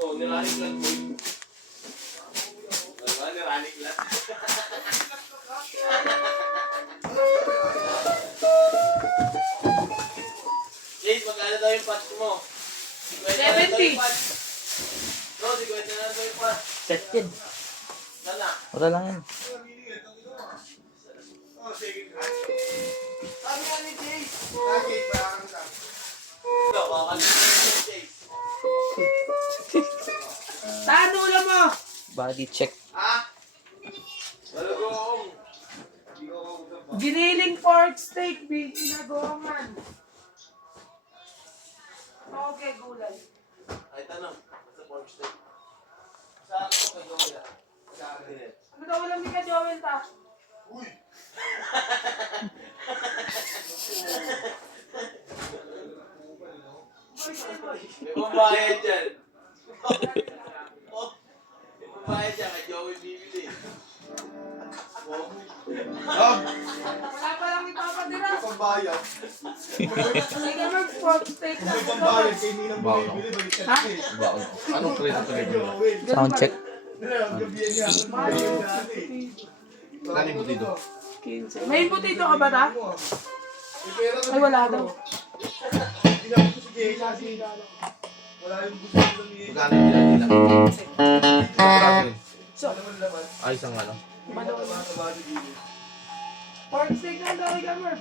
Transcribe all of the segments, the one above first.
Oh, niranig lang mo. Niranig lang. Jade, magkano daw yung patch mo? 70. No, 50 na daw yung patch. Set yun. Sana. Wala lang yun. Sabi nga ni Jade. Jade, parang ka. Ito, kakalimutan mo yung Jade. Saan ulam mo? Body check. Ha? Malagong. Giniling pork steak, big ginagawaman. Okay, gulay. Ay, tanong. Sa pork steak. Saan ko kay Joel? Sa akin. Ano daw ulam ni ka, Joel, ta? Uy! May pambayad dyan. Oh, may pambayad dyan kay Joel bibili. Wala pa lang ipapadira. Pambayad. Sige, mag-pork steak na. May pambayad kay Ninang Wow. bibili. Baliktad Ha? eh. Anong preso tuloy mo? Ganun Sound ba? check. Ang gabihan niya ako. Mayo. Dali mo dito. 15. May potato ka ba, ta? Ay, wala daw. Ginamit ko si Jay kasi wala yung gusto ko ni Magkano yung nila? So, Ay, isang ano. malolo. Pork steak na daw, Gamer.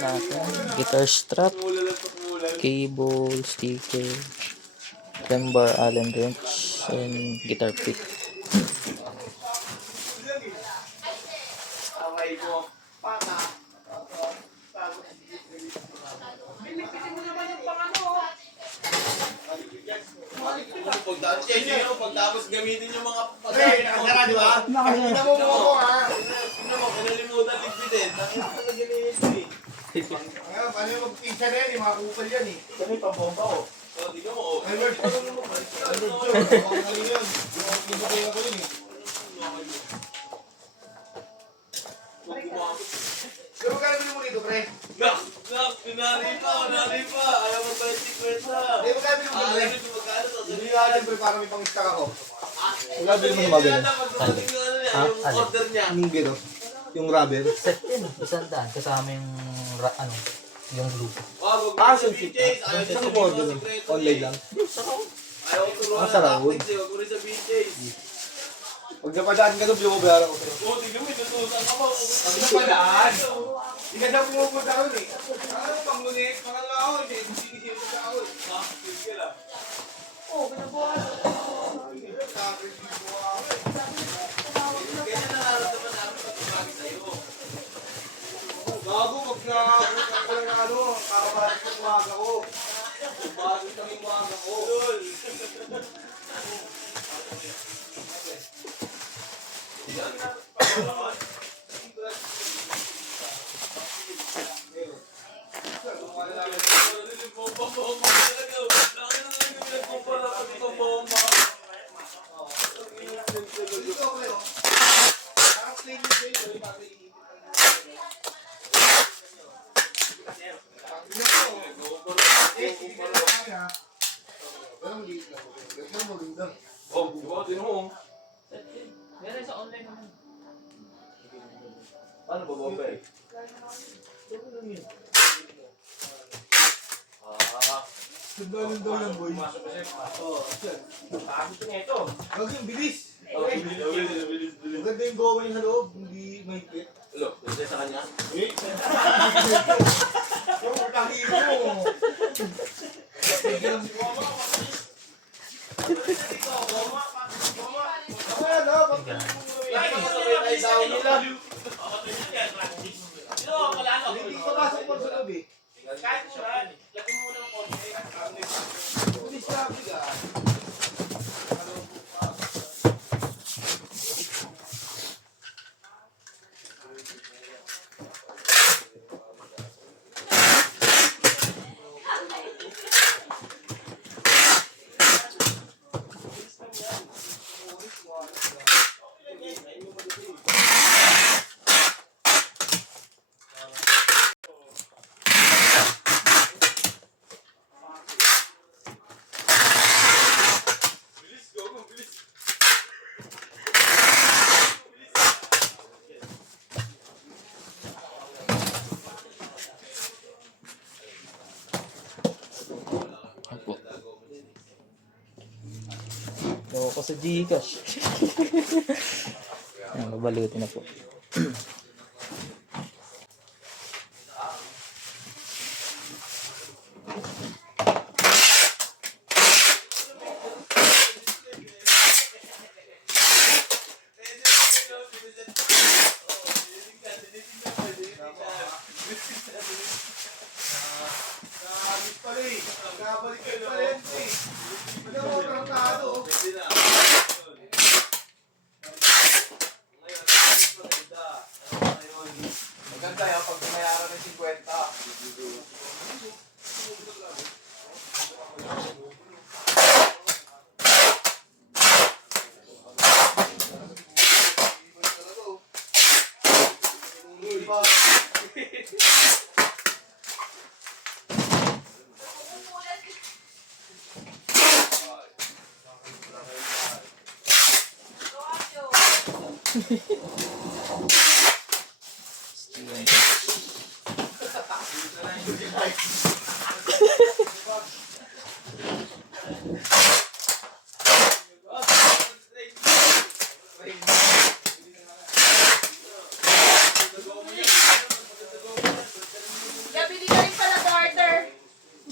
parts natin. Guitar strap, cable, sticker, cam bar, Allen wrench, and guitar pick. Pagtapos gamitin yung mga pagkakita, di ba? Nakakita mo mo ha. Tingnan mo, kinalimutan ligpitin. Nakita ko na ginimit mo eh. Paano yung mag-pinsa na yan? Yung mga kupal yan eh. Kami pambomba ko. O, tingnan mo. Ay, Lord. Ay, Lord, sure. Baka galing yun. Yung pinsa ko ako yun eh. Pero magkano bilhin mo dito, pre? Nak! Pinari pa! Ayaw mo ba yung 50? Hindi, magkano bilhin mo dito, pre? Hindi nga alam, pre, para may pang-stock ako. Wala bilhin mo sa bagay na. Yung order niya. Yung gano? Yung rubber? Set yun, 100 kasama yung yung glue. Saan ship? Saan ko order nun? Online lang? Ayaw ko turuan sarap. ng tactics eh. Huwag ko rin sa BJ's. Pag napadaan ka doon, binabayaran ko sa'yo. Oo, tignan mo, itutusan ka mo. Pag napadaan? Hindi ka na pumupunta ko eh. Ano, pangunit? Pangal ako, hindi. Hindi sa ako eh. Ha? Sige lang. Kaya nararamdaman namin pag tumagi sa'yo. Gago, pag napunta ko lang ng ano, kakabalik yung umaga ko. Bakit kami umaga ko? Tol. Oh, diba? Tingnan mo. Meron sa online naman. Ano ba ba eh? Sundan lang, boy. Masok ba siya? Masok. Gusto niya ito. Gag yung bilis. Bilis. Maganda yung gawa niya sa loob, hindi mahigpit. Hello, gusto sa kanya? Eh? Yung kahilo mo. Kaya na, Ay, daw nila. hindi pa pasok po sa loob eh. Kahit saan. Lagyan mo ng konti. Hindi siya biga. Gawa ko sa Gcash. Ayan, babalutin na po. Nagabit pala eh. Nagabalik ka pala yan eh. Ano mo, trangkado. Maganda yan pag bumayaran ng 50.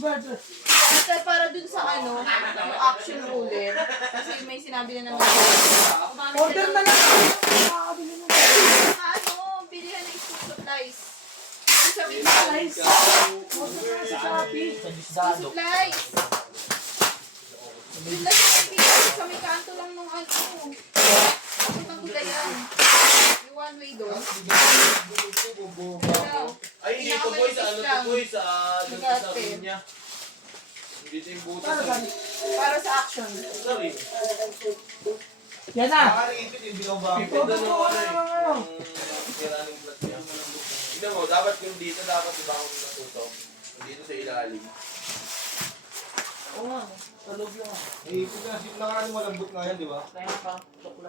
Basta para dun sa ano, yung action ruler. Kasi may sinabi na naman. Order na lang. Makakabili mo. Ano, bilihan ng school supplies. Sabi mo, Guys, order na lang sa Shopee. supplies. Yun lang yung pinili sa may kanto lang nung ano. Bakit ang gulayan? Yung one way doon. Ay, hindi ito boy, sa ano to boy, sa niya. Dito yung butas. Para sa action. Sorry. Yan na. Nakaliipit yung binabang. Order ko na naman ano. Kiraning plat niya. Tignan mo, dapat yung dito, dapat iba akong natutok. Dito sa ilalim. Iipit na, malambot nga yan, di ba?